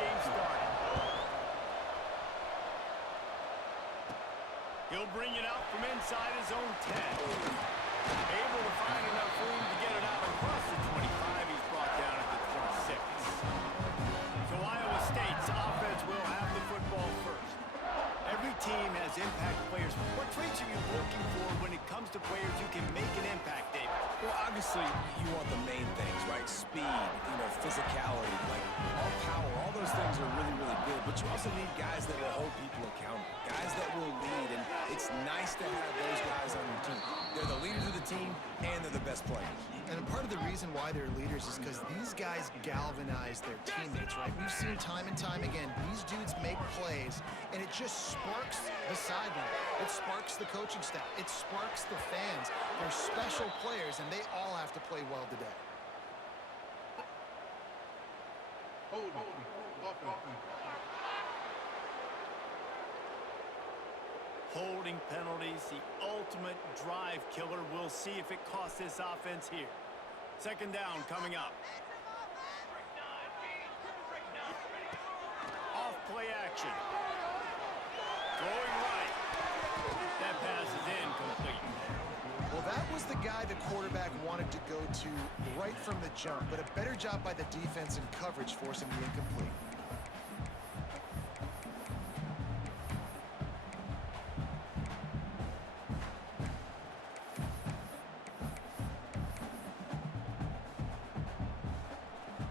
game started. He'll bring it out from inside his own 10. Able to find enough room to get it out across the 25. He's brought down at the 26. So Iowa State's offense will have the football first. Every team has impact players. What traits are you looking for when it comes to players who can make an impact, David? Well, obviously, you want the main things, right? Speed, physicality, like all power, all those things are really, really good. But you also need guys that will hold people accountable, guys that will lead. And it's nice to have those guys on your team. They're the leaders of the team, and they're the best players. And part of the reason why they're leaders is because these guys galvanize their teammates, right? We've seen time and time again, these dudes make plays, and it just sparks the sideline. It sparks the coaching staff. It sparks the fans. They're special players, and they all have to play well today. Holding penalties, the ultimate drive killer. We'll see if it costs this offense here. Second down coming up. Off play action. Throwing right. That pass is incomplete. Well, that was the guy the quarterback wanted to go to right from the jump, but a better job by the defense in coverage forcing the incomplete.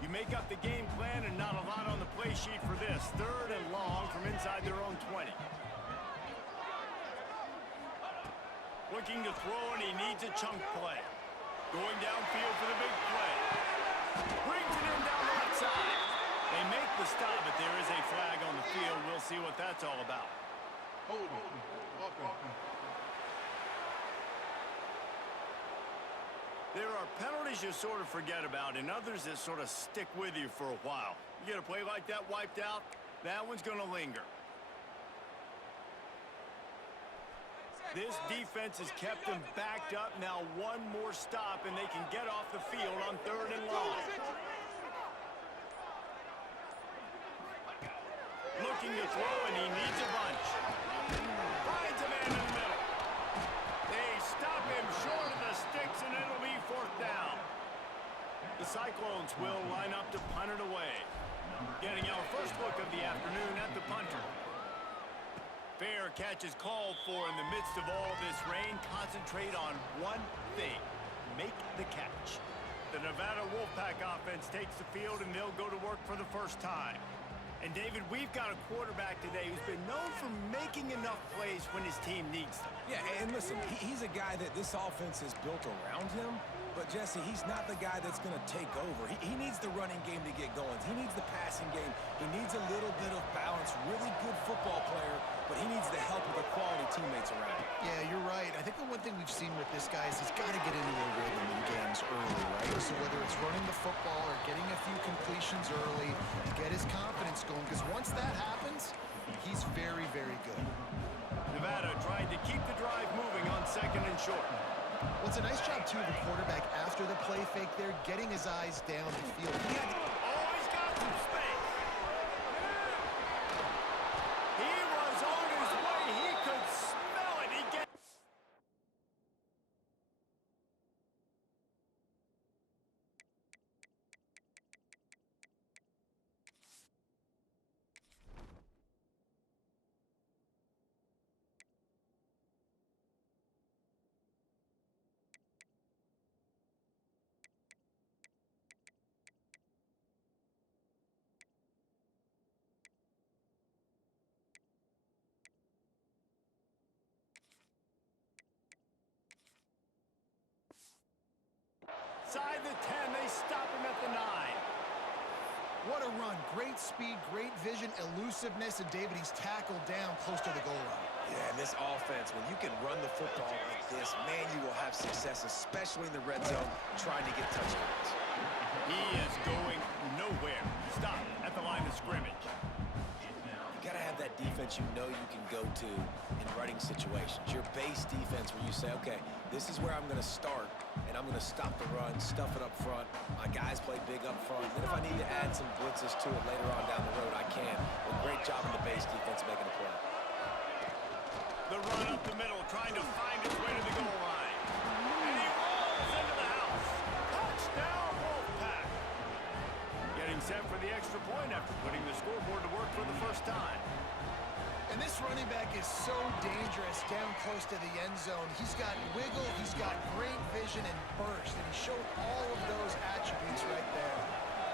Make up the game plan and not a lot on the play sheet for this. Third and long from inside their own 20. Looking to throw, and he needs a chunk play. Going downfield for the big play. Brings it in down the right side. They make the stop, but there is a flag on the field. We'll see what that's all about. There are penalties you sort of forget about and others that sort of stick with you for a while. You get a play like that wiped out, that one's going to linger. This defense has kept them backed up. Now one more stop and they can get off the field on third and long. Looking to throw, and he needs a bunch. Finds a man in the middle. They stop him short of the sticks, and it'll be fourth down. The Cyclones will line up to punt it away. Getting our first look of the afternoon at the punter. Fair catch is called for in the midst of all this rain. Concentrate on one thing. Make the catch. The Nevada Wolfpack offense takes the field, and they'll go to work for the first time. And, David, we've got a quarterback today who's been known for making enough plays when his team needs them. Yeah, and listen, he's a guy that this offense is built around him. But, Jesse, he's not the guy that's going to take over. He needs the running game to get going. He needs the passing game. He needs a little bit of balance. Really good football player, but he needs the help of the quality teammates around him. Yeah, you're right. I think the one thing we've seen with this guy is he's got to get into a rhythm in games early, right? So whether it's running the football or getting a few completions early to get his confidence going, because once that happens, he's very, very good. Nevada tried to keep the drive moving on second and short. Well, it's a nice job, too, of the quarterback after the play fake there, getting his eyes down the field. Oh, he's got some space. He was on his way. He could smell it. He gets... Inside the 10, they stop him at the 9. What a run. Great speed, great vision, elusiveness, and David, he's tackled down close to the goal line. Yeah, and this offense, when you can run the football like this, man, you will have success, especially in the red zone, trying to get touchdowns. He is going nowhere. Stop at the line of scrimmage. You got to have that defense you know you can go to in running situations. Your base defense where you say, okay, this is where I'm going to start, and I'm going to stop the run, stuff it up front. My guys play big up front. Then if I need to add some blitzes to it later on down the road, I can. But great job in the base defense making a play. The run up the middle, trying to find its way to the goal line. And he rolls into the house. Touchdown, Wolfpack. Getting set for the extra point after putting the scoreboard to work for the first time. And this running back is so dangerous down close to the end zone. He's got wiggle, he's got great vision and burst, and he showed all of those attributes right there.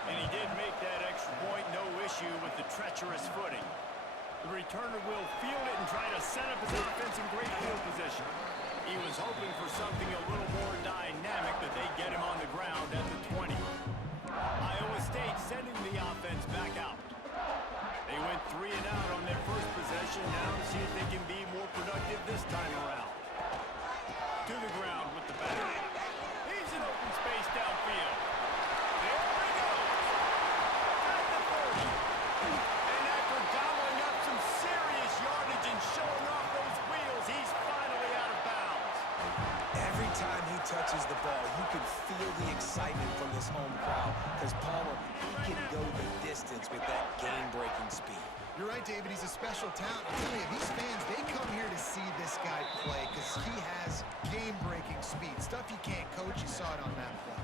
And he did make that extra point, no issue with the treacherous footing. The returner will field it and try to set up his offense in great field position. He was hoping for something a little more dynamic, but they get him on the ground at the 20. Iowa State sending the offense back out. They went 3 and out on their first possession. Now to see if they can be more productive this time around. To the ground with the back. He's in open space downfield. There he goes. At the 30. And after gobbling up some serious yardage and showing off those wheels, he's finally out of bounds. Every time he touches the ball, you can feel the excitement from this home crowd because Palmer, he can go the distance with that game-breaking speed. You're right, David. He's a special talent. I'm telling you, these fans, they come here to see this guy play because he has game-breaking speed. Stuff you can't coach. You saw it on that play.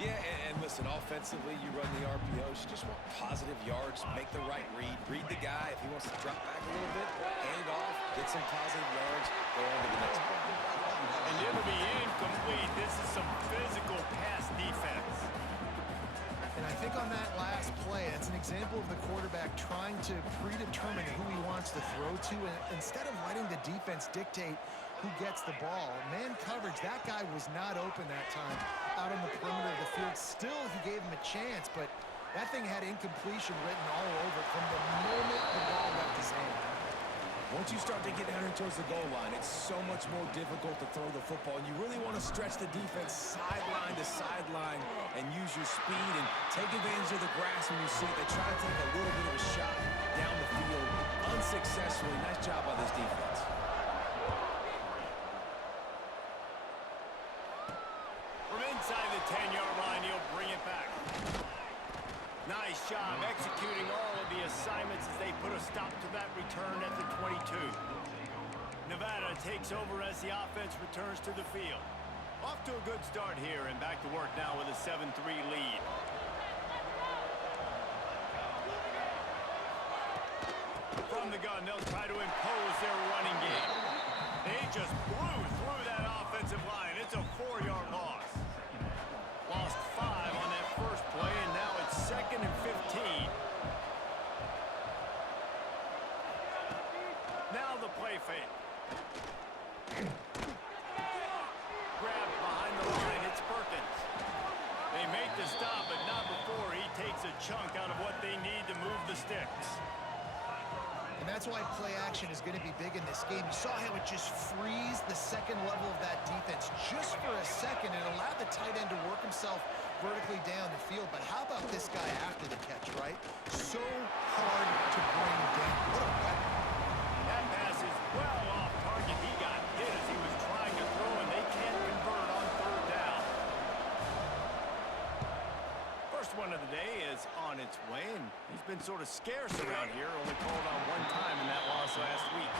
Yeah, and listen, offensively, you run the RPOs. You just want positive yards, make the right read. Read the guy. If he wants to drop back a little bit, hand it off, get some positive yards, go on to the next play. And it'll be incomplete. This is some physical pass defense. And I think on that last play, that's an example of the quarterback trying to predetermine who he wants to throw to, and instead of letting the defense dictate who gets the ball. Man coverage, that guy was not open that time out on the perimeter of the field. Still, he gave him a chance, but that thing had incompletion written all over it from the moment the ball left his hand. Once you start to get down here towards the goal line, it's so much more difficult to throw the football, and you really want to stretch the defense sideline to sideline and use your speed and take advantage of the grass when you see it. They try to take a little bit of a shot down the field unsuccessfully. Nice job by this defense. From inside the 10-yard line, he'll bring it back. Nice job executing all of the assignments as they put a stop to that return at the 22. Nevada takes over as the offense returns to the field. Off to a good start here and back to work now with a 7-3 lead. From the gun, they'll try to impose their running game. They just blew through that offensive line. It's a 4-yard loss. Lost 5 on that first play, and now it's 2nd and 15. Now the play fake. Grabbed behind the line, it's Perkins. They make the stop, but not before he takes a chunk out of what they need to move the sticks. And that's why play action is going to be big in this game. You saw how it just frees the second level of that defense just for a second and allowed the tight end to work himself vertically down the field. But how about this guy after the catch, right? So hard to bring down. What a weapon. That pass is well off target. He got hit as he was trying to throw, and they can't convert on 3rd down. First one of the day is on its way, and he's been sort of scarce around here, only called on 1 time in that loss last week.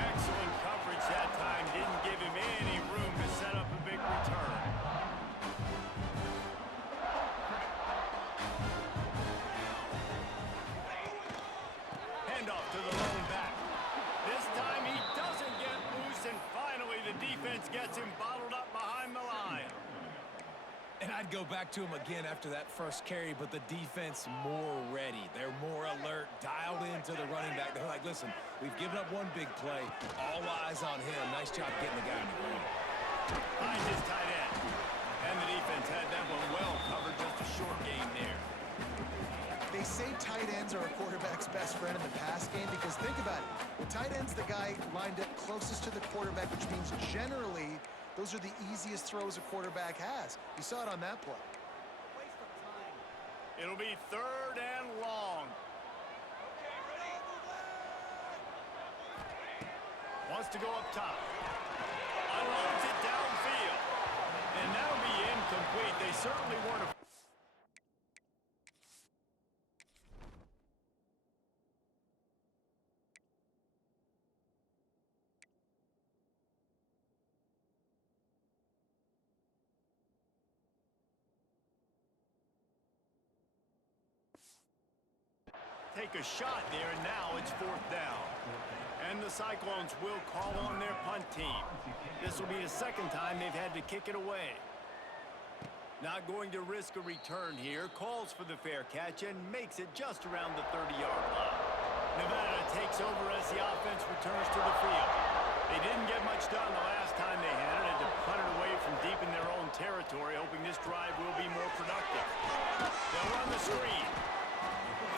Excellent coverage that time, didn't give him any room to set up a big return. Handoff to the lone back. This time he doesn't get loose, and finally the defense gets him bottled up behind the line. And I'd go back to him again after that first carry, but the defense more ready. They're more alert, dialed into the running back. They're like, listen, we've given up one big play. All eyes on him. Nice job getting the guy in the ground. Finds his tight end. And the defense had that one well covered, just a short game there. They say tight ends are a quarterback's best friend in the pass game because think about it. The tight end's the guy lined up closest to the quarterback, which means generally those are the easiest throws a quarterback has. You saw it on that play. It'll be 3rd and long. Wants to go up top. Unloads it downfield. And that'll be incomplete. They certainly weren't. Take a shot there, and now it's 4th down. And the Cyclones will call on their punt team. This will be the second time they've had to kick it away. Not going to risk a return here. Calls for the fair catch and makes it just around the 30-yard line. Nevada takes over as the offense returns to the field. They didn't get much done the last time they had it. Had to punt it away from deep in their own territory, hoping this drive will be more productive. They'll run the screen.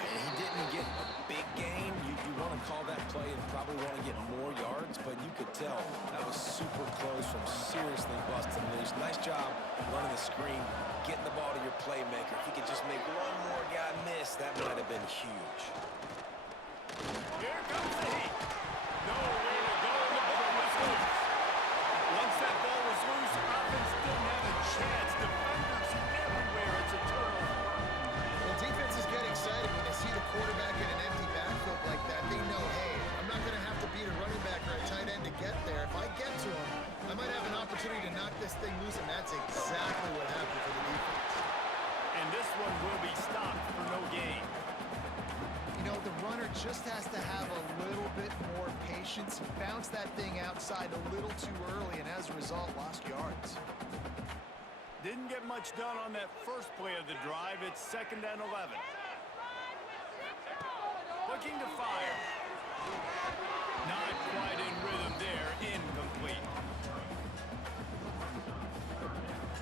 He didn't get a big gain. You want to call that play and probably want to get more yards, but you could tell that was super close from seriously busting loose. Nice job running the screen, getting the ball to your playmaker. If he could just make one more guy miss, that might have been huge. Here comes the heat. Nowhere to go, and the ball was loose. Once that ball was loose, offense didn't have a chance. Defenders everywhere. It's a turnover. Well, defense is getting excited when they see the quarterback in an empty backfield like that. They know, hey, I'm not going to have to beat a running back or a tight end to get there. If I get to him, I might have an opportunity to knock this thing loose, and that's exactly what happened for the defense. And this one will be stopped for no gain. You know, the runner just has to have a little bit more patience, bounce that thing outside a little too early, and as a result, lost yards. Didn't get much done on that first play of the drive. It's 2nd and 11. Looking to fire. Not quite in rhythm there. Incomplete.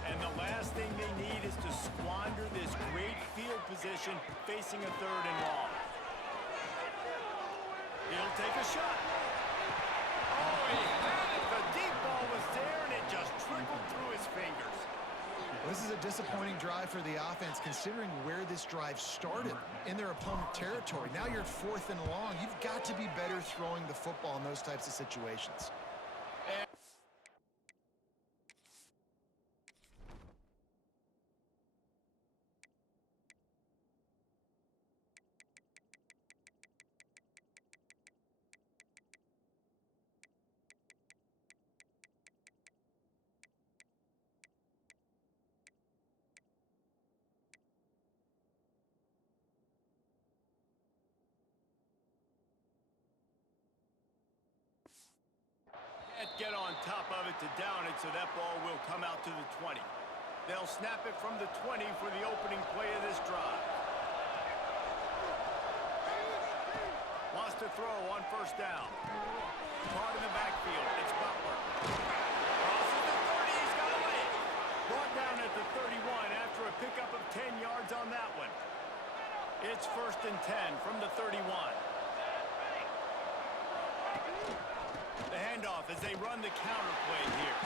And the last thing they need is to squander this great field position facing a 3rd and long. He'll take a shot. Oh, he had it. The deep ball was there, and it just trickled through his fingers. This is a disappointing drive for the offense, considering where this drive started in their opponent territory. Now you're at 4th and long. You've got to be better throwing the football in those types of situations. Get on top of it to down it, so that ball will come out to the 20. They'll snap it from the 20 for the opening play of this drive. Wants to throw on 1st down. Caught in the backfield. It's Butler. Crosses the 30. He's got away. Brought down at the 31 after a pickup of 10 yards on that one. It's 1st and 10 from the 31. The handoff as they run the counter play here.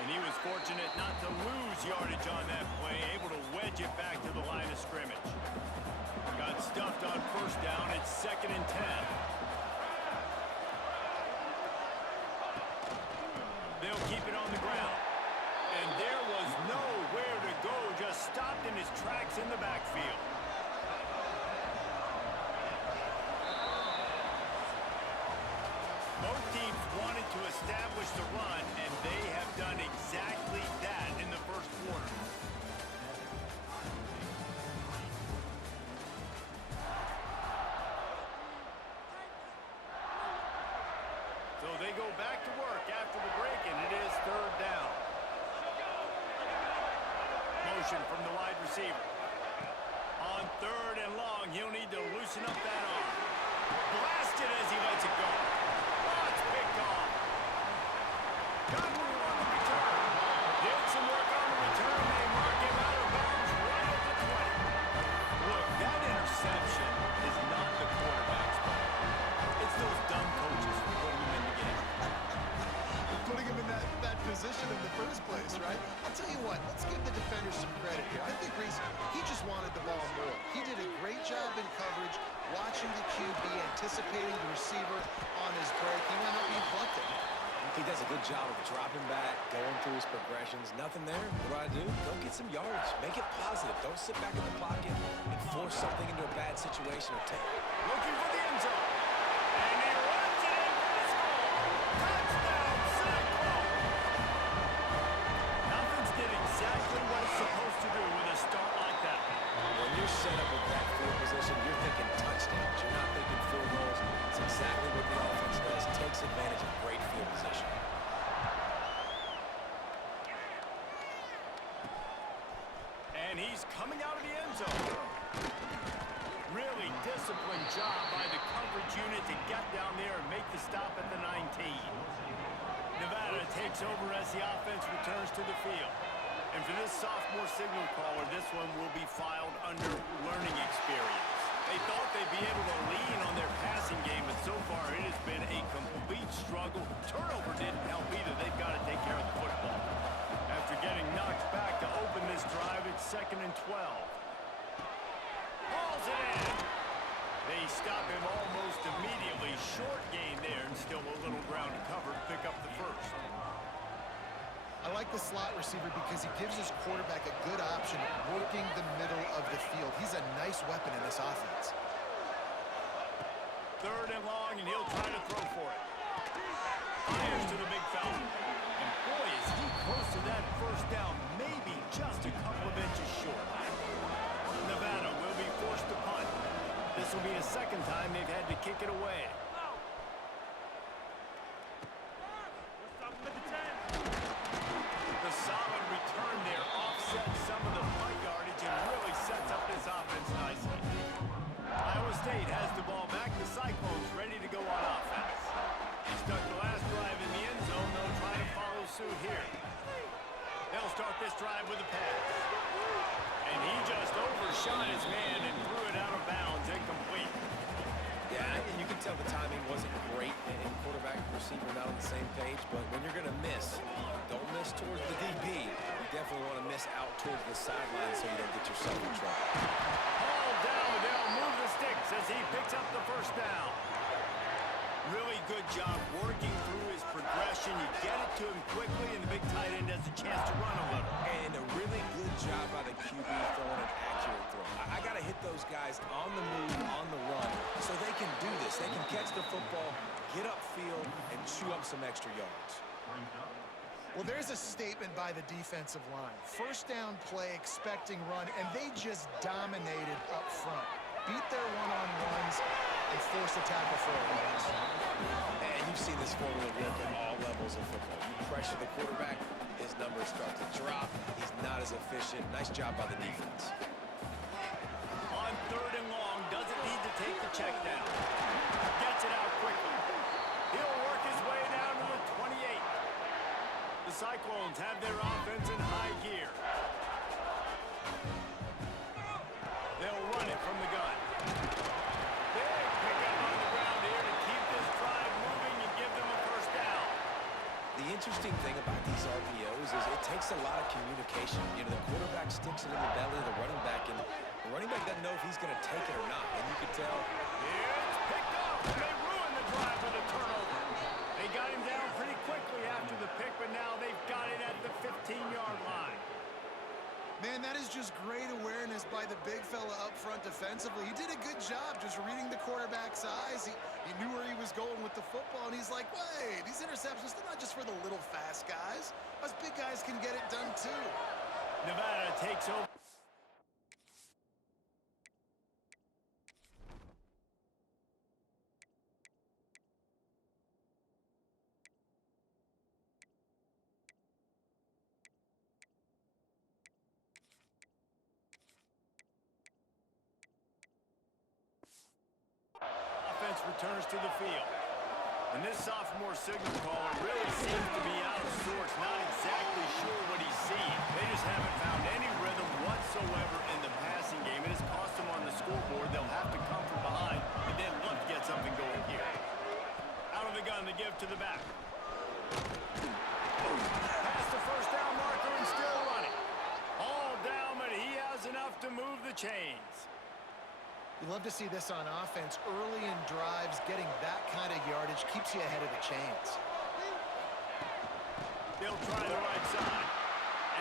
And he was fortunate not to lose yardage on that play, able to wedge it back to the line of scrimmage. Got stuffed on 1st down. It's 2nd and 10. They'll keep it on the ground. And there was nowhere to go, just stopped in his tracks in the backfield. Both teams wanted to establish the run, and they have done exactly that in the 1st quarter. So they go back to work after the break, and it is 3rd down. Motion from the wide receiver. On 3rd and long, he'll need to loosen up that arm. Blasted as he lets it go. Picked off. Got through on the return. Did some work on the return. They mark him out of bounds right at the 20. Look, that interception is not the quarterback's fault. It's those dumb coaches for putting him in the game. Putting him in that position in the first place, right? I'll tell you what, let's give the defenders some credit here. I think Reese, he just wanted the ball more. He did a great job in coverage, watching the QB, anticipating the receiver on his break. He went up and plucked it. He does a good job of dropping back, going through his progressions. Nothing there. What do? Go get some yards. Make it positive. Don't sit back in the pocket and force something into a bad situation or take. Looking for the end zone. And he runs it in for the score. Touchdown, Cyclones. Nothing's did exactly what it's supposed to do with a start like that. When you're set up with that field position, you're thinking touchdowns. You're not thinking field goals. It's exactly what the offense does. Takes advantage of great field position. And he's coming out of the end zone. Really disciplined job by the coverage unit to get down there and make the stop at the 19. Nevada takes over as the offense returns to the field. And for this sophomore signal caller, this one will be filed under learning experience. They thought they'd be able to lean on their passing game, but so far it has been a complete struggle. Turnover didn't help either. They've got to take care of the football. After getting knocked back to open this drive, it's 2nd and 12. Hauls it in. They stop him almost immediately. Short gain there, and still a little ground to cover to pick up the first. I like the slot receiver because he gives his quarterback a good option working the middle of the field. He's a nice weapon in this offense. 3rd and long, and he'll try to throw for it. Fires to the big fella. And boy, is he close to that first down, maybe just a couple of inches short. Nevada will be forced to punt. This will be the 2nd time they've had to kick it away. The solid return there offsets some of the punt yardage and really sets up this offense nicely. Iowa State has the ball back. The Cyclones ready to go on offense. Stuck the last drive in the end zone. They'll try to follow suit here. They'll start this drive with a pass. And he just overshot his man and threw it out of bounds, incomplete. Yeah, and you can tell the timing wasn't great, and quarterback and receiver not on the same page, but when you're going to miss, don't miss towards the DB. You definitely want to miss out towards the sideline so you don't get yourself in trouble. Ball down, they'll move the sticks as he picks up the first down. Really good job working through his progression. You get it to him quickly, and the big tight end has a chance to run a little. And a really good job by the QB throwing an accurate throw. I got to hit those guys on the move, on the run, so they can do this. They can catch the football, get upfield, and chew up some extra yards. Well, there's a statement by the defensive line. First down play, expecting run, and they just dominated up front. Beat their one-on-ones and force a tackle for a loss. And you've seen this formula work at all levels of football. You pressure the quarterback, his numbers start to drop. He's not as efficient. Nice job by the defense. On 3rd and long, doesn't need to take the check down. Gets it out quickly. He'll work his way down to the 28. The Cyclones have their offense in high gear. They'll run it from the gun. Big pickup on the ground here to keep this drive moving and give them a first down. The interesting thing about these RPOs is it takes a lot of communication. You know, the quarterback sticks it in the belly of the running back, and the running back doesn't know if he's going to take it or not. And you can tell. It's picked up, and they ruin the drive with a turnover. They got him down pretty quickly after the pick, but now they've got it at the 15-yard line. Man, that is just great awareness by the big fella up front defensively. He did a good job just reading the quarterback's eyes. He knew where he was going with the football, and he's like, wait, these interceptions, they're not just for the little fast guys. Us big guys can get it done too. Nevada takes over. Returns to the field. And this sophomore signal caller really seems to be out of sorts, not exactly sure what he's seeing. They just haven't found any rhythm whatsoever in the passing game. It has cost them on the scoreboard. They'll have to come from behind and then look to get something going here. Out of the gun to give to the back. Past the first down marker and still running. All down, but he has enough to move the chains. You love to see this on offense. Early in drives, getting that kind of yardage keeps you ahead of the chains. he'll try the right side.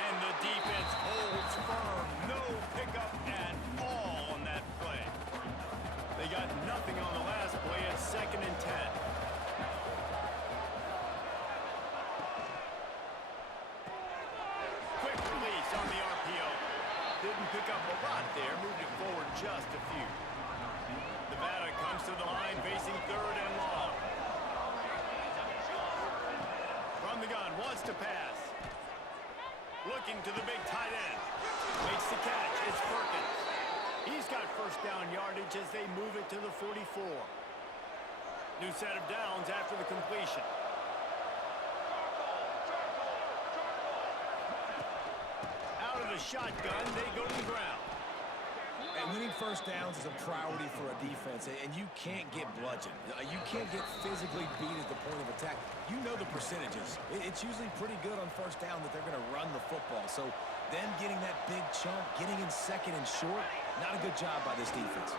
And the defense holds firm. No pickup at all on that play. They got nothing on the last play. It's 2nd and 10. Quick release on the RPO. Didn't pick up a lot there. Moved it forward just a few. Nevada comes to the line facing 3rd and long. From the gun, wants to pass. Looking to the big tight end. Makes the catch. It's Perkins. He's got 1st down yardage as they move it to the 44. New set of downs after the completion. Out of the shotgun, they go to the ground. And winning 1st downs is a priority for a defense, and you can't get bludgeoned. You can't get physically beat at the point of attack. You know the percentages. It's usually pretty good on 1st down that they're going to run the football. So them getting that big chunk, getting in 2nd and short, not a good job by this defense.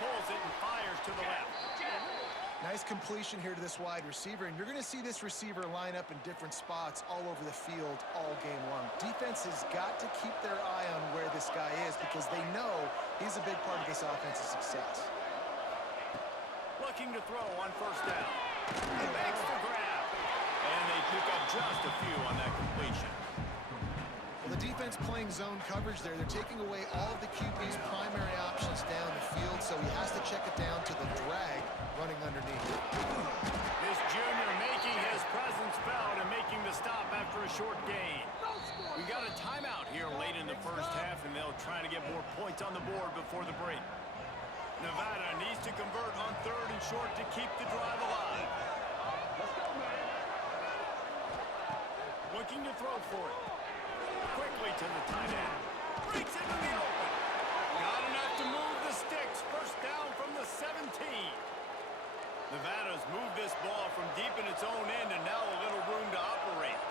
Pulls it and fires to the left. Nice completion here to this wide receiver, and you're going to see this receiver line up in different spots all over the field all game long. Defense has got to keep their eye on where this guy is because they know he's a big part of this offense's success. Looking to throw on 1st down. He makes the grab. And they pick up just a few on that completion. Well, the defense playing zone coverage there. They're taking away all of the QB's primary options down the field, so he has to check it down to the drag running underneath. This junior making his presence felt and making the stop after a short gain. We got a timeout here late in the 1st half, and they'll try to get more points on the board before the break. Nevada needs to convert on 3rd and short to keep the drive alive. Looking to throw for it. Quickly to the tight end. Breaks into the open. Got enough to move the sticks. 1st down from the 17. Nevada's moved this ball from deep in its own end and now a little room to operate.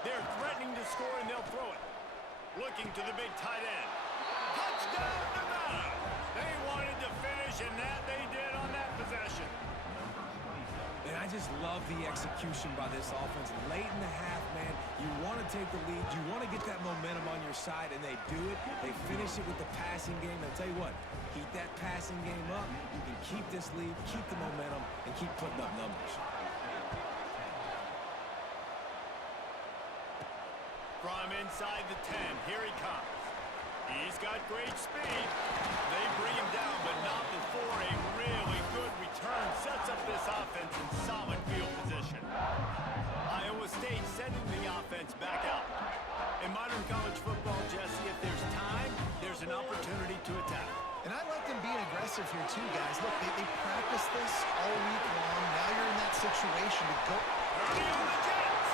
They're threatening to score and they'll throw it. Looking to the big tight end. Touchdown, Nevada! They wanted to finish and that they did on that possession. And I just love the execution by this offense. Late in the half, man, you want to take the lead. You want to get that momentum on your side, and they do it. They finish it with the passing game. And I'll tell you what, keep that passing game up. You can keep this lead, keep the momentum, and keep putting up numbers. From inside the 10, here he comes. He's got great speed. They bring him down, but not before a really good return sets up this offense in solid field position. Iowa State sending the offense back out. In modern college football, Jesse, if there's time, there's an opportunity to attack. And I like them being aggressive here too, guys. Look, they practice this all week long. Now you're in that situation to go. Early on the Jets.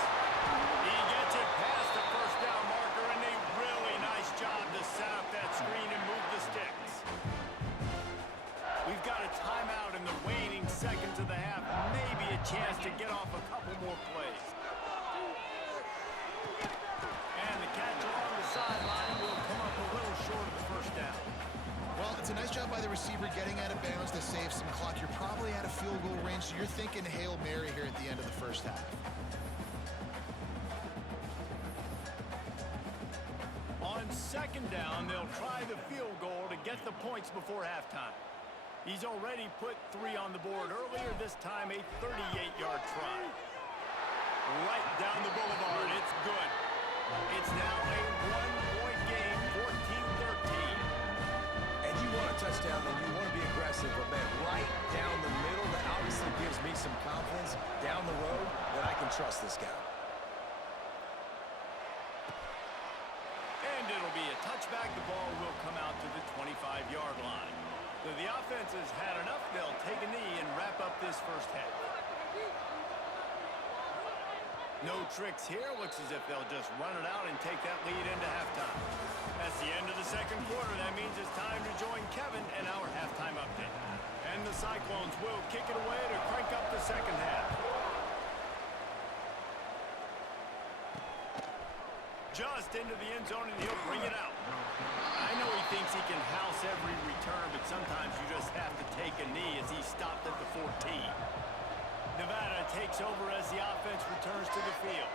He gets it past the 1st down marker, and a really nice job to set up that screen and move the sticks. We've got a timeout in the waning seconds of the half. Maybe a chance to get off a couple more plays. And the catch along the sideline will come up a little short of the 1st down. Well, it's a nice job by the receiver getting out of bounds to save some clock. You're probably out of field goal range, so you're thinking Hail Mary here at the end of the 1st half. On 2nd down, they'll try the field goal to get the points before halftime. He's already put 3 on the board earlier, this time a 38-yard try. Right down the boulevard, it's good. It's now a 1-point game, 14-13. And you want a touchdown, and you want to be aggressive, but, man, right down the middle, that obviously gives me some confidence down the road that I can trust this guy. And it'll be a touchback. The ball will come out to the 25-yard line. So the offense has had enough. They'll take a knee and wrap up this 1st half. No tricks here. Looks as if they'll just run it out and take that lead into halftime. That's the end of the 2nd quarter. That means it's time to join Kevin and our halftime update. And the Cyclones will kick it away to crank up the 2nd half. Just into the end zone, and he'll bring it out. I know he thinks he can house every return, but sometimes you just have to take a knee as he stopped at the 14. Nevada takes over as the offense returns to the field.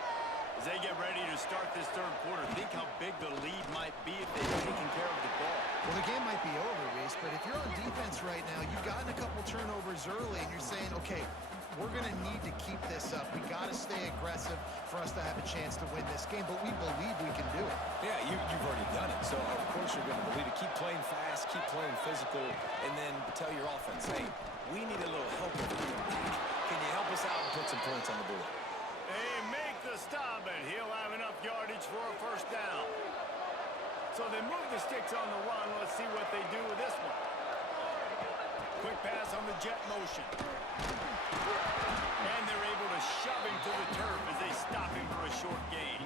As they get ready to start this third quarter, think how big the lead might be if they've taken care of the ball. Well, the game might be over, Reese, but if you're on defense right now, you've gotten a couple turnovers early, and you're saying, okay, we're going to need to keep this up. We got to stay aggressive for us to have a chance to win this game, but we believe we can do it. Yeah, you've already done it, so of course you're going to believe it. Keep playing fast, keep playing physical, and then tell your offense, hey, we need a little help over here. Can you help us out and put some points on the board? They make the stop, and he'll have enough yardage for a first down. So they move the sticks on the run. Let's see what they do with this one. Quick pass on the jet motion. And they're able to shove him to the turf as they stop him for a short gain.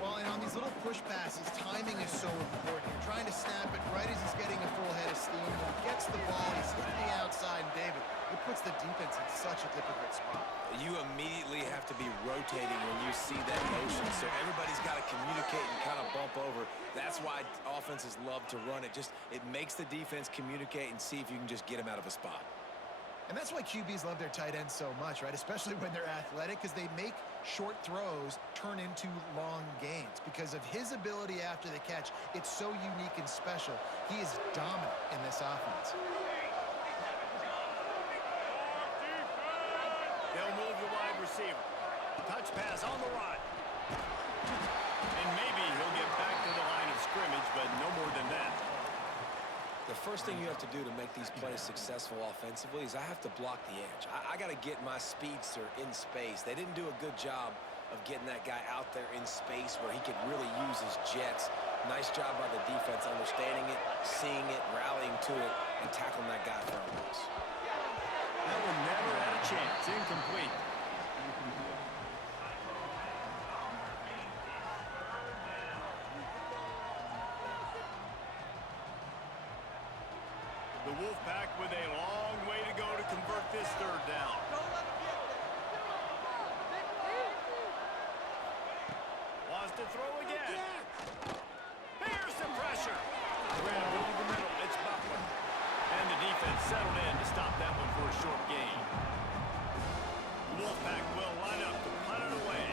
Well, and on these little push passes, timing is so important. You're trying to snap it right as he's getting a full head of steam. When he gets the ball, he's hitting the outside, and David, it puts the defense in such a difficult spot. You immediately have to be rotating when you see that motion, so everybody's got to communicate and kind of bump over. That's why offenses love to run it. It makes the defense communicate and see if you can just get them out of a spot. And that's why QBs love their tight ends so much, right? Especially when they're athletic, because they make short throws turn into long gains. Because of his ability after the catch, it's so unique and special. He is dominant in this offense. They'll move the wide receiver. Touch pass on the run. And maybe he'll get back to the line of scrimmage, but no more than that. The first thing you have to do to make these plays successful offensively is I have to block the edge. I got to get my speedster in space. They didn't do a good job of getting that guy out there in space where he could really use his jets. Nice job by the defense understanding it, seeing it, rallying to it, and tackling that guy for a loss. That one never had a chance. Incomplete. The Wolfpack with a long way to go to convert this third down. Wants to throw again. Here's the pressure. Grab over the middle. It's Buckler. And the defense settled in to stop that one for a short gain. Wolfpack will line up to punt it away.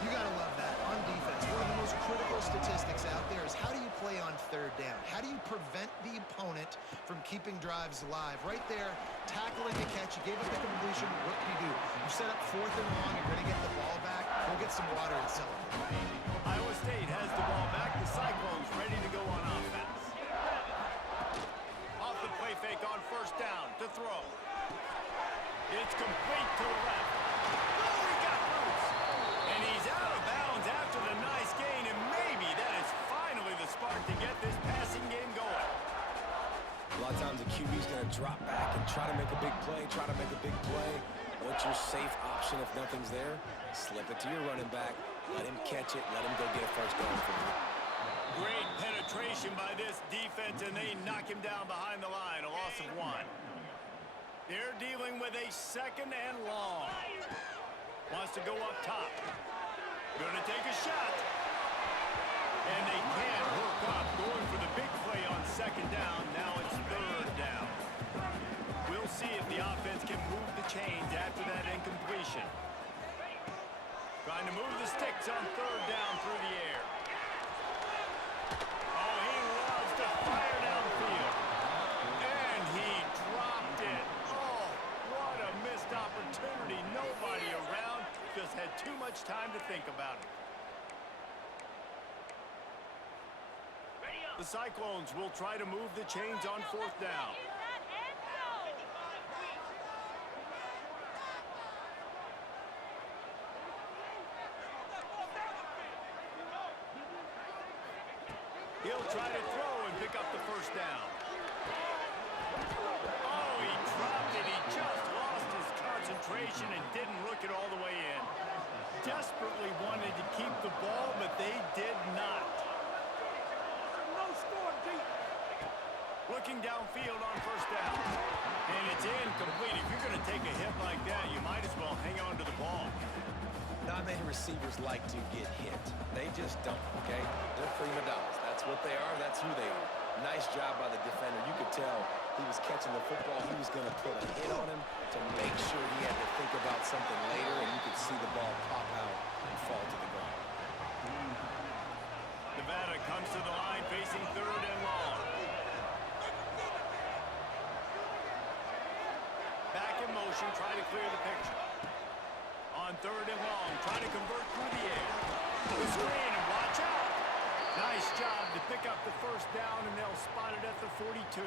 You got to love that on defense. One of the most critical statistics out there is how do you play on third down? How do you prevent the opponent from keeping drives alive? Right there, tackling the catch. You gave up the completion. What do? You set up fourth and long. You're going to get the ball back. Go get some water and celebrate. Iowa State has the ball back. The Cyclones ready to go on offense. Off the play fake on first down to throw. It's complete to the left. Oh, he got loose. And he's out of bounds after the nice gain, and maybe that is finally the spark to get this passing game going. A lot of times the QB's going to drop back and try to make a big play, What's your safe option if nothing's there? Slip it to your running back, let him catch it, let him go get a first down for you. Great penetration by this defense, and they knock him down behind the line, a loss of 1. They're dealing with a second and long. Wants to go up top. Gonna take a shot. And they can't hook up. Going for the big play on second down. Now it's third down. We'll see if the offense can move the chains after that incompletion. Trying to move the sticks on third down through the air. Oh, he loves to fire downfield. And he dropped it. Oh, what a missed opportunity. Nobody around. Just had too much time to think about it. The Cyclones will try to move the chains on fourth down. He'll try to throw and pick up the first down. Oh, he dropped it. He just lost his concentration and didn't look it all the way in. Desperately wanted to keep the ball, but they did not. Looking downfield on first down. And it's incomplete. If you're going to take a hit like that, you might as well hang on to the ball. Not many receivers like to get hit. They just don't, okay? They're prima donnas. That's what they are. That's who they are. Nice job by the defender. You could tell he was catching the football. He was going to put a hit on him to make sure he had to think about something later, and you could see the ball pop out and fall to the ground. Nevada comes to the line facing 3rd and long. Back in motion, trying to clear the picture. On 3rd and long, trying to convert through the air. The screen, and watch out! Nice job to pick up the 1st down, and they'll spot it at the 42.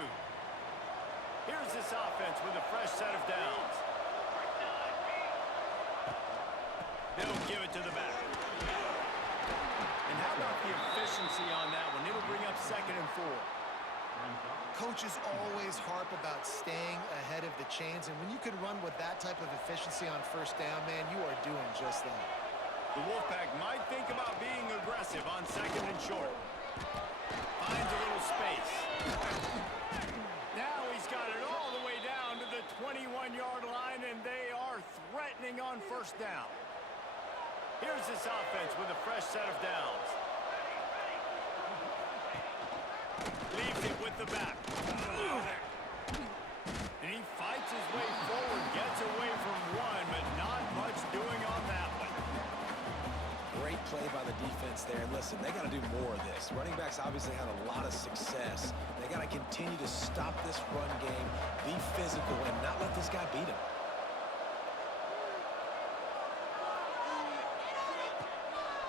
Here's this offense with a fresh set of downs. They'll give it to the back. And how about the efficiency on that one? It'll bring up 2nd and 4. Coaches always harp about staying ahead of the chains, and when you can run with that type of efficiency on 1st down, man, you are doing just that. The Wolfpack might think about being aggressive on 2nd and short. Finds a little space. Now he's got it all the way down to the 21-yard line, and they are threatening on 1st down. Here's this offense with a fresh set of downs. Leaves it with the back. And he fights his way forward, gets away from one, but not much doing on that one. Great play by the defense there. And listen, they got to do more of this. Running backs obviously had a lot of success. They got to continue to stop this run game, be physical, and not let this guy beat him.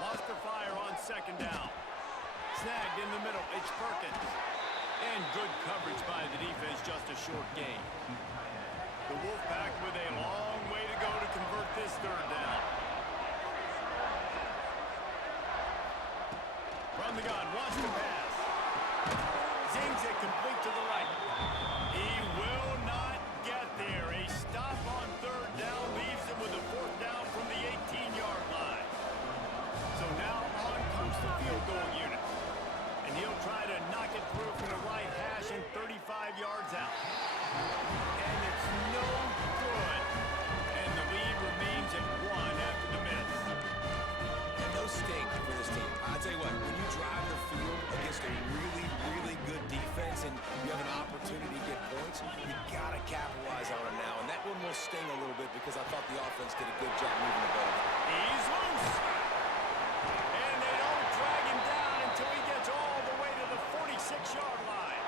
Lost the fire on 2nd down. Snagged in the middle. It's Perkins. And good coverage by the defense, just a short gain. The Wolfpack with a long way to go to convert this 3rd down. From the gun, wants to pass. Zings it complete to the right. He will not get there. A stop on 3rd down leaves him with a 4th down from the 18-yard line. So now on comes the field goal unit. And he'll try to knock it through from the right hash and 35 yards out. And it's no good. And the lead remains at 1 after the miss. And those stink for this team. I'll tell you what, when you drive the field against a really, really good defense and you have an opportunity to get points, you got to capitalize on it now. And that one will sting a little bit because I thought the offense did a good job moving the ball. He's loose. And they don't drag him down until he gets all the way to the 46-yard line.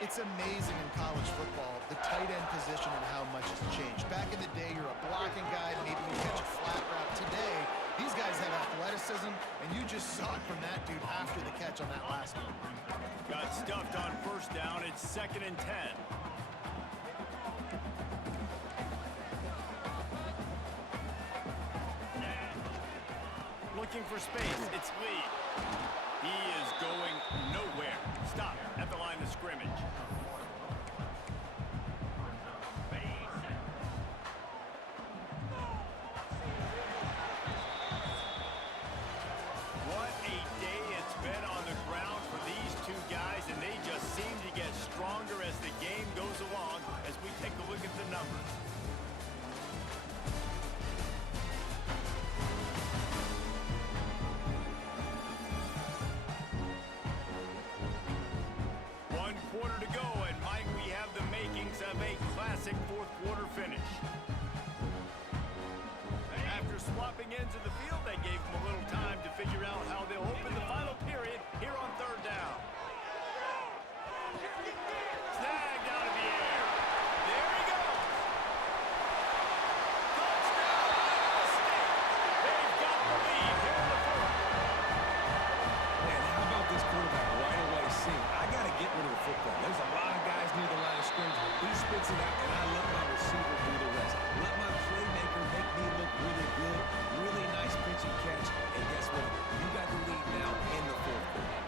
It's amazing in college football, the tight end position and how much has changed. Back in the day, you're a blocking guy, maybe you catch a flat route. Today, these guys have athleticism, and you just saw it from that dude after the catch on that last one. Got stuffed on 1st down. It's 2nd and 10. Looking for space. It's Lee. He is going nowhere. Stop at the line of scrimmage. What a day it's been on the ground for these two guys, and they just seem to get stronger as the game goes along as we take a look at the numbers. Quarter to go, and Mike, we have the makings of a classic 4th quarter finish. After swapping ends of the field, they gave them a little time to figure out how they'll open the final period here on 3rd down. Snagged out of the air. There he goes. Touchdown, Iowa State. They've got the lead here in the 4th. Man, how about this quarterback right away seeing, I got to get rid of the football. There's a lot of guys near the line of scrimmage. He spits it out, and I let my receiver do the rest. Let my playmaker make me look really good. Really nice pitch and catch. And guess what? You got the lead now in the 4th quarter.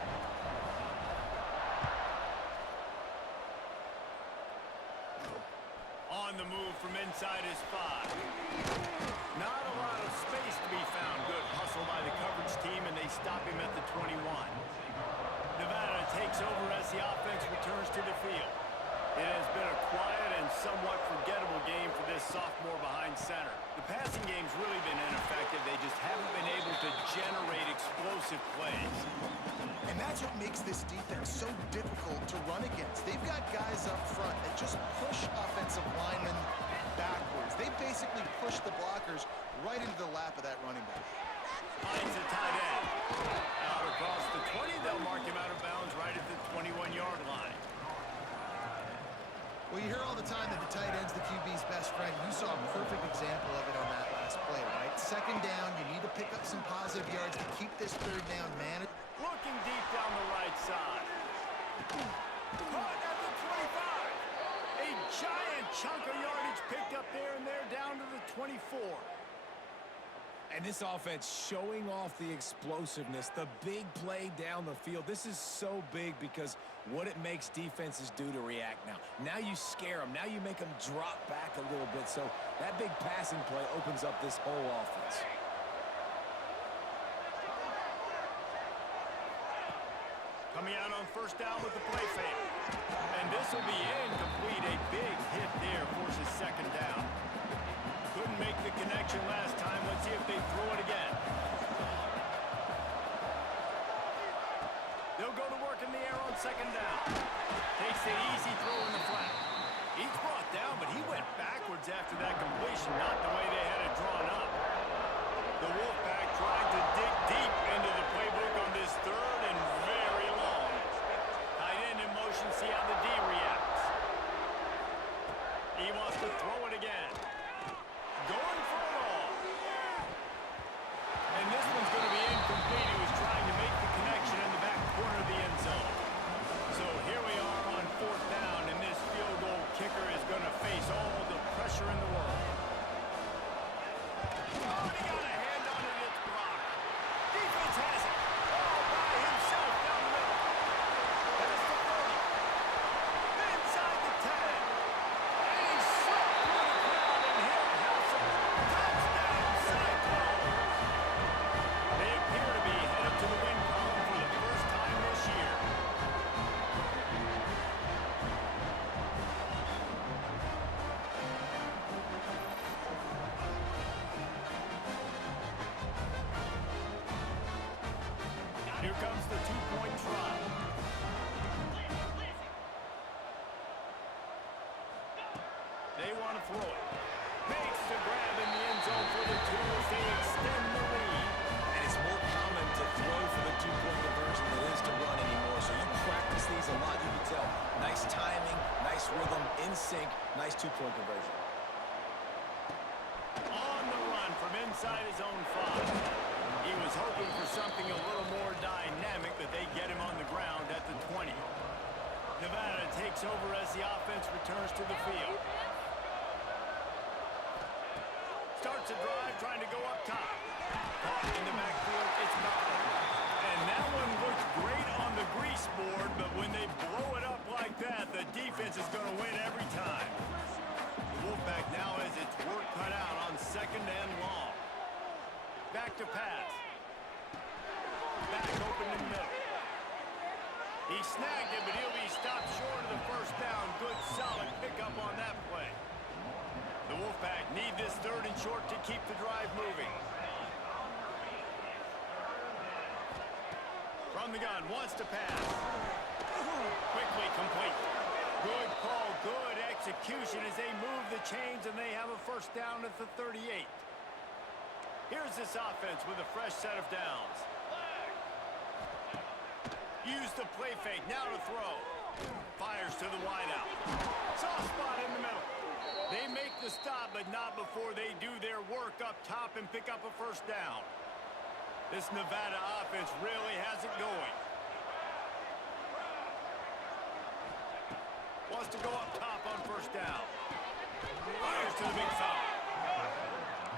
On the move from inside his 5. Not a lot of space to be found. Good hustle by the coverage team, and they stop him at the 21. Nevada takes over as the offense returns to the field. It has been a quiet and somewhat forgettable game for this sophomore behind center. The passing game's really been ineffective. They just haven't been able to generate explosive plays. And that's what makes this defense so difficult to run against. They've got guys up front that just push offensive linemen backwards. They basically push the blockers right into the lap of that running back. Finds a tight end. Out across the 20, they'll mark him out of bounds right at the 21-yard line. Well, you hear all the time that the tight end's the QB's best friend. You saw a perfect example of it on that last play, right? Second down, you need to pick up some positive yards to keep this third down managed. Looking deep down the right side. Caught at the 25. A giant chunk of yardage picked up there, and they're down to the 24. And this offense showing off the explosiveness, the big play down the field. This is so big because what it makes defenses do to react now. Now you scare them. Now you make them drop back a little bit. So that big passing play opens up this whole offense. Coming out on first down with the play fake. And this will be incomplete. A big hit there forces second down. Couldn't make the connection last time. Let's see if they throw it again. They'll go to work in the air on second down. Takes the easy throw in the flat. He's brought down, but he went backwards after that completion, not the way they had it drawn up. The Wolfpack trying to dig deep into the playbook on this third and very long. Tight end in motion, see how the D reacts. He wants to throw it again. Going for it all. And this one's going to be incomplete. He was trying to make the connection in the back corner of the end zone. So here we are on fourth down, and this field goal kicker is going to face all the pressure in the world. Oh, he got a hand on it. It's blocked. Defense has it. All by himself down the middle. That's the 30. Inside the 10. And he's slipped through the crowd and hit Howson. Touchdown, Cyclones. They appear to be headed to the win column for the first time this year. Here comes the two-point try. They want to throw it. Makes the grab in the end zone for the two as they extend the lead. And it's more common to throw for the two-point conversion than it is to run anymore. So you practice these a lot, you can tell. Nice timing, nice rhythm, in sync, nice two-point conversion. On the run from inside his own 5. He was hoping for something a little more dynamic, but they get him on the ground at the 20. Nevada takes over as the offense returns to the field. Starts a drive trying to go up top. Caught in the backfield, it's Butler. And that one looks great on the grease board, but when they blow it up like that, the defense is going to win every time. The Wolfpack now has its work cut out on second and long. Back to pass. Back open in the middle. He snagged it, but he'll be stopped short of the first down. Good, solid pickup on that play. The Wolfpack need this third and short to keep the drive moving. From the gun, wants to pass. Quickly complete. Good call, good execution as they move the chains, and they have a first down at the 38. Here's this offense with a fresh set of downs. Use the play fake, now to throw. Fires to the wideout. Soft spot in the middle. They make the stop, but not before they do their work up top and pick up a first down. This Nevada offense really has it going. Wants to go up top on first down. Fires to the big foul.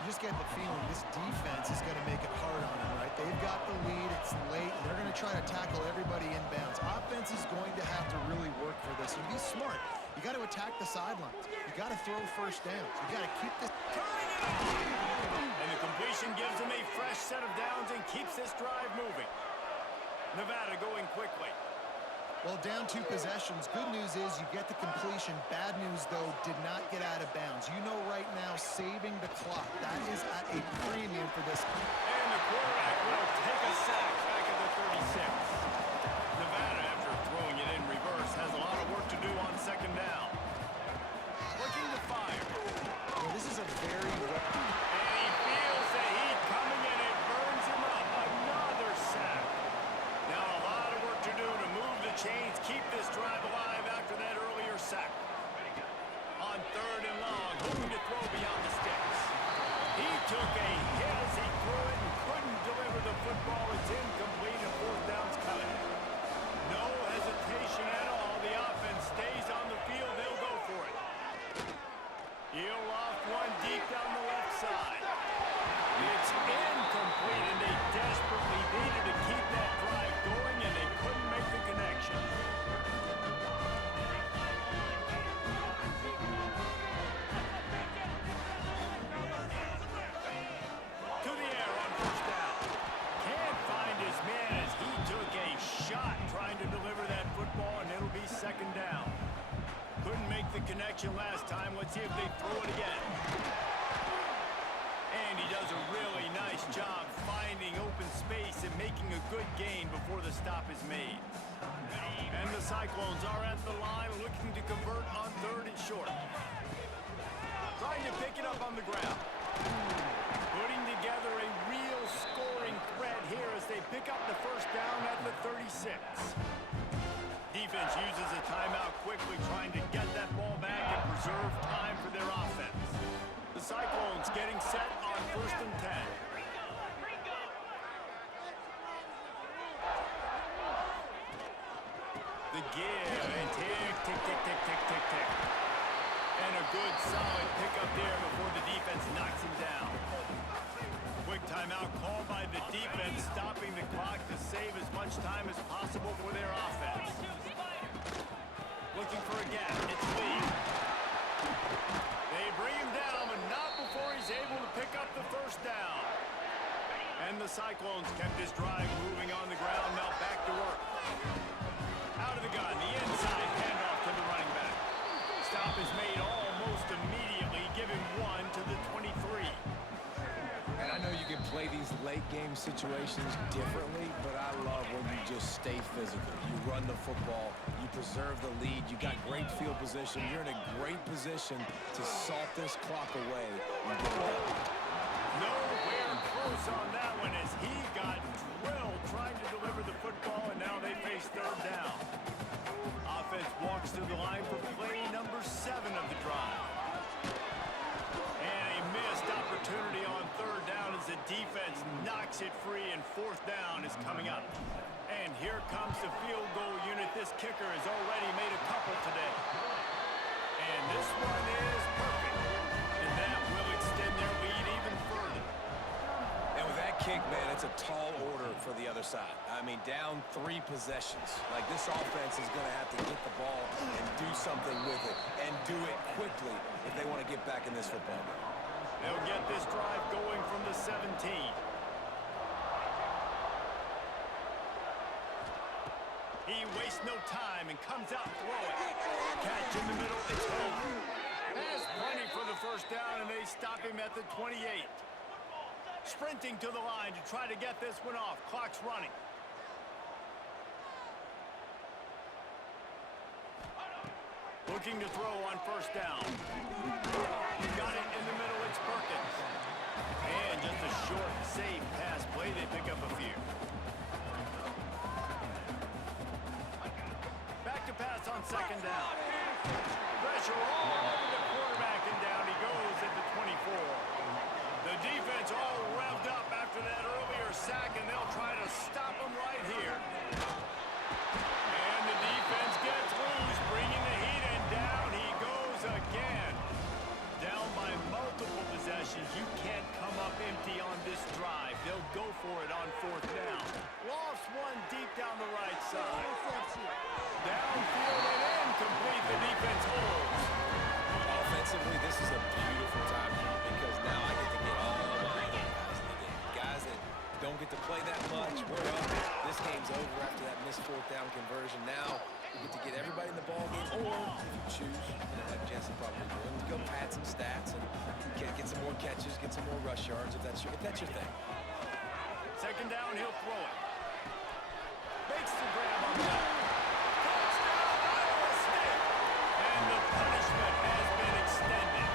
You just get the feeling this defense is going to make it hard on them, right? They've got the lead, it's late, and they're going to try to tackle everybody inbounds. Offense is going to have to really work for this and be smart. You got to attack the sidelines. You got to throw first downs. You got to keep this. Turning it on! And the completion gives them a fresh set of downs and keeps this drive moving. Nevada going quickly. Well, down 2 possessions. Good news is you get the completion. Bad news, though, did not get out of bounds. You know right now, saving the clock. That is at a premium for this. And the quarterback will take a sack back at the 36. took a hit as he threw it and couldn't deliver the football. It's incomplete and fourth down's coming. No hesitation at all. The offense stays on the field. They'll go for it. He'll off one deep down the left side. It's incomplete, and they desperately needed to keep that drive going, and they couldn't make the connection. To the air on first down. Can't find his man as he took a shot trying to deliver that football, and it'll be second down. Couldn't make the connection last time. Let's see if they throw it again. And he does a really nice job finding open space and making a good gain before the stop is made. And the Cyclones are at the line looking to convert on third and short. Trying to pick it up on the ground. Putting together a real scoring threat here as they pick up the first down at the 36. Defense uses a timeout quickly, trying to get that ball back and preserve time for their offense. The Cyclones getting set on first and 10. The give and tick, tick, tick, tick, tick, tick, tick. And a good solid pickup there before the defense knocks him down. Quick timeout called by the defense, stopping the clock to save as much time as possible for their offense. Looking for a gap. It's Lee. They bring him down, but not before he's able to pick up the first down. And the Cyclones kept this drive moving on the ground. Now back to work. Out of the gun, the inside handoff to the running back. Stop is made almost immediately, giving one to the 23. And I know you can play these late-game situations differently, but I love when you just stay physical. You run the football, you preserve the lead, you got great field position, you're in a great position to salt this clock away and get it done. Nowhere close on that one as he got drilled trying to deliver the football, and now they face third down. Offense walks to the line for play number 7 of the drive. And a missed opportunity on third down as the defense knocks it free, and fourth down is coming up. And here comes the field goal unit. This kicker has already made a couple today. And this one is perfect. And that will extend their lead even further. And with that kick, man, it's a tall order for the other side. I mean, down 3 possessions. Like, this offense is going to have to get the ball and do something with it, and do it quickly if they want to get back in this football game. They'll get this drive going from the 17. He wastes no time and comes out throwing. Catch in the middle, it's home. Has plenty for the first down, and they stop him at the 28. Sprinting to the line to try to get this one off. Clock's running. Looking to throw on first down. Got it in the middle, it's Perkins. And just a short, safe pass play. They pick up a few. Back to pass on second down. Pressure all over the quarterback, and down he goes at the 24. The defense all revved up after that earlier sack, and they'll try to stop him right here. And the defense gets loose, bringing the heat, and down he goes again. Down by multiple possessions. You can't come up empty on this drive. They'll go for it on fourth down. Lost one deep down the right side. Downfield and incomplete. The defense holds. Offensively, this is a beautiful time because now I get to get all of my other guys in the game. Guys that don't get to play that much. We're up. This game's over after that missed fourth down conversion. Now we get to get everybody in the ball game, or if you choose, like Jensen probably doing, to go pad some stats and get some more catches, get some more rush yards if that's your thing. Second down, he'll throw it. Makes the grab on that. Touchdown, Iowa State! And the punishment has been extended.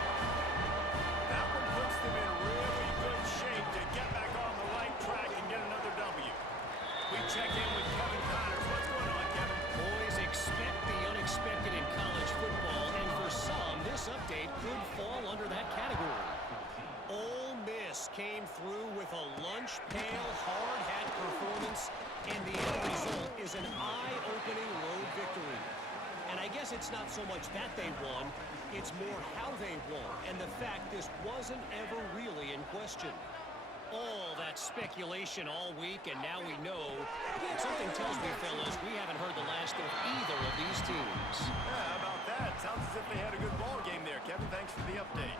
That one puts them in really good shape to get back on the right track and get another W. We check in with Kevin Connors. What's going on, Kevin? Boys, expect the unexpected in college football, and for some, this update could fall under that category. Ole Miss came through with a lunch pail, hard hat performance, and the end result is an eye-opening road victory. And I guess it's not so much that they won, it's more how they won, and the fact this wasn't ever really in question. All that speculation all week, and now we know. Something tells me, fellas, we haven't heard the last of either of these teams. Yeah, how about that? Sounds as if they had a good ball game there, Kevin. Thanks for the update.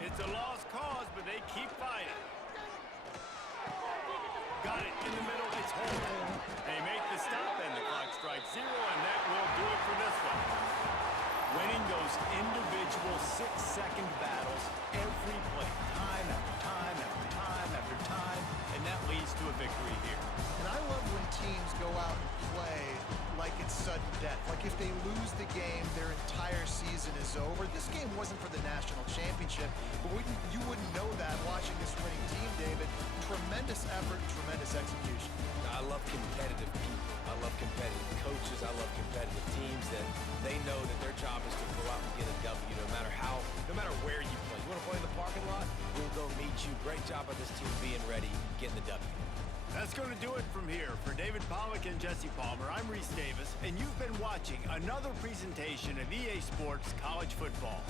It's a lost cause, but they keep fighting. Got it in the middle. It's home. They make the stop, and the clock strikes 0, and that will do it for this one. Winning those individual 6-second battles every play, time after time after time after time, and that leads to a victory here. And I love when teams go out and play like it's sudden death. Like if they lose the game, their entire season is over. This game wasn't for the national championship, but you wouldn't know that watching this winning team, David. Tremendous effort, tremendous execution. I love competitive people. I love competitive coaches. I love competitive teams that they know that their job is to go out and get a W no matter where you play. You want to play in the parking lot? We'll go meet you. Great job of this team being ready, getting the W. That's going to do it from here. For David Pollack and Jesse Palmer, I'm Reese Davis, and you've been watching another presentation of EA Sports College Football.